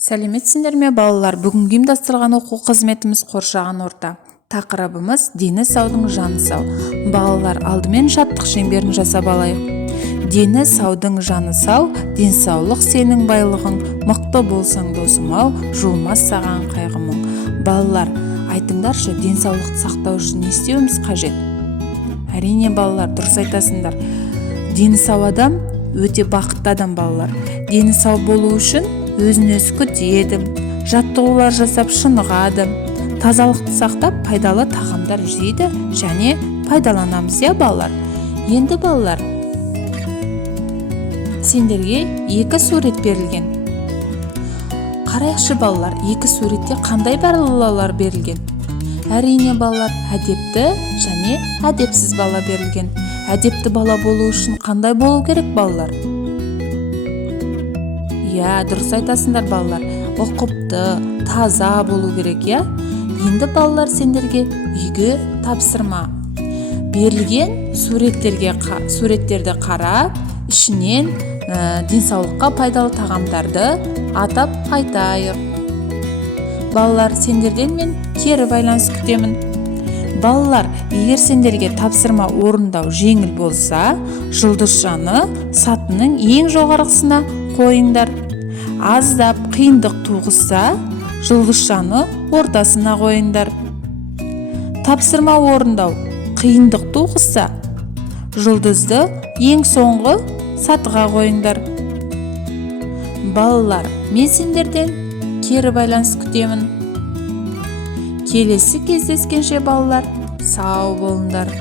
Сәлеметсіңдер ме балалар? Бүгінгі ұйымдастырылған оқу қызметіміз қоршаған орта. Тақырыбымыз дені саудың жаны сау. Балалар, алдымен жаттық шеңберін жасап алайық. Дені саудың жаны сау, денсаулық сенің байлығың, мықты болсаң досым-ау, жуылмас саған қайғы мұң. Балалар, айтыңдаршы, денсаулықты сақтау үшін не істеуіміз қажет? Әрине балалар, дұрыс айтасыңдар. Дені сау адам өте бақытты адам балалар. Дені сау болу үшін өзін-өзі күтеді, жаттығулар жасап шынығады, тазалықты сақтап пайдалы тағамдар жейді және пайдаланамыз, балалар. Енді балалар, сендерге екі сурет берілген. Қарайықшы балалар, екі суретте қандай балалар берілген? Әрине балалар, әдепті және әдепсіз бала берілген. Әдепті бала болу үшін қандай болу керек балалар? Дұрыс айтасыңдар балалар, ұқыпты, таза болу керек, Енді балалар, сендерге үйге тапсырма. Берілген суреттерді қарап, ішінен денсаулыққа пайдалы тағамдарды атап айтайық. Балалар, сендерден мен кері байланыс күтемін. Балалар, егер сендерге тапсырма орындау жеңіл болса, жұлдызшаны сатының ең жоғарғысына қойыңдар. Аздап қиындық туғызса, жұлдызшаны ортасына қойыңдар. Тапсырма орындау қиындық туғызса, жұлдызды ең соңғы сатыға қойыңдар. Балалар, мен сендерден кері байланыс күтемін. Келесі кездескенше балалар, сау болыңдар.